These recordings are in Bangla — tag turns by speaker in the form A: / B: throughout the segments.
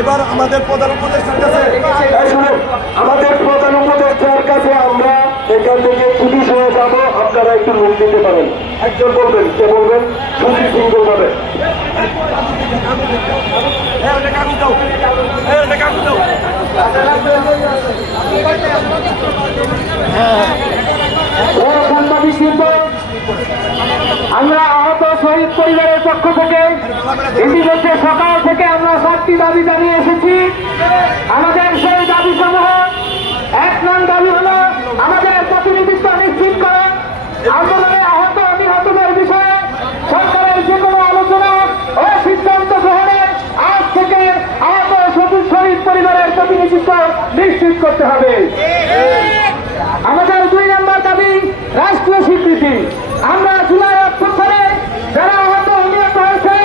A: এবার আমাদের প্রধান উপদেষ্টার কাছে
B: আমাদের প্রধান উপদেষ্টার কাছে আমরা এখান থেকে ছুটি হয়ে যাব। আপনারা একটু লোক দিতে পারেন। একজন বলবেন কে বলবেন? ছুটি সিঙ্গল ভাবে
A: এই,
B: আমরা আহত শহীদ পরিবারের পক্ষ থেকে ইতিমধ্যে সকাল থেকে আমরা সাতটি দাবি জানিয়ে এসেছি। আমাদের সেই দাবি সমূহ এক নং দাবি হল আমাদের প্রতিনিধিত্ব নিশ্চিত করা। আন্দোলনে আহত, নিহতদের বিষয়ে সরকারের যে কোনো আলোচনা ও সিদ্ধান্ত গ্রহণে আজ থেকে আহত সবুজ শহীদ পরিবারের প্রতিনিধিত্ব নিশ্চিত করতে হবে। আমাদের দুই নম্বর দাবি, রাষ্ট্রীয় স্বীকৃতি। আমরা জুলাই অভ্যুত্থানে যারা আহত নিহত হয়েছে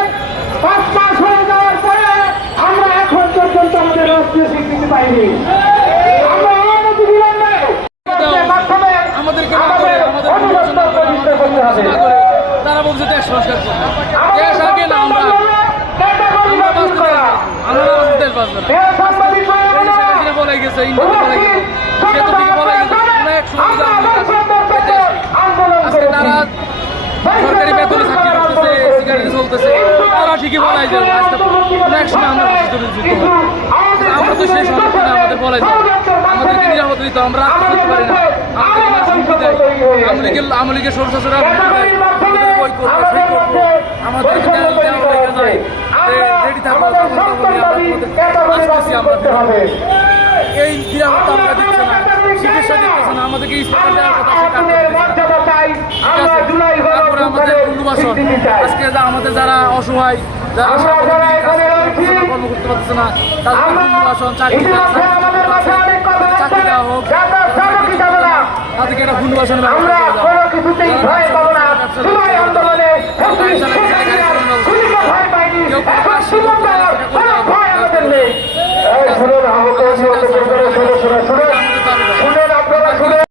B: পাঁচ মাস হয়ে যাওয়ার পরে আমরা এখন পর্যন্ত আমাদের রাষ্ট্রীয় স্বীকৃতি পাইনি আমরা অনুমতি বিলম্বে মাধ্যমে
C: আমাদেরকে না
B: আমাদের
C: করে, আমাদের
B: অনুরোধ প্রতিষ্ঠা করতে হবে
C: না। করে তারা বলছে দেশ সংস্কার করবে দেশ আগে না আমরা আমরা বাঁচতে আমরা দেশ বাঁচবে না। এই যে শেখ হাসিনা বলে গেছে ইন্ডিয়াতে বলে গেছে সে তো ঠিকই বলে গেছে কোনো এক সময় যদি আমরা কাছে আজকে তারা সরকারি বেতনে চাকরি করতেছে সিগারেট চলতেছে তারা ঠিকই বলাই যাবে আজকে সময় আমরা ভবিষ্যতে যুদ্ধ হবে আমাদের আমাদেরকে নিরাপত্তা দিতে আমরা করতে পারি না। আমাদেরকে মানুষ হুমকি দেয়। আমলিগের আমলিগের সরু হুমকি দেয়। আমাদের বই করব সেই করব। আমাদেরকে দেওয়া দেওয়া লেগে যায় রেডি থাকব আসতেছি আমরা এই নিরাপত্তা আমরা দিচ্ছে না। চিকিৎসা না। আমাদেরকে দেওয়ার কথা আছে? তারপরে আমাদের আজকে আমাদের যারা অসহায় যারা কোনো পারতেছে না, তাদের চাকরি চাকরি দেওয়া হোক। তাদেরকে
B: কিছুতেই ভয়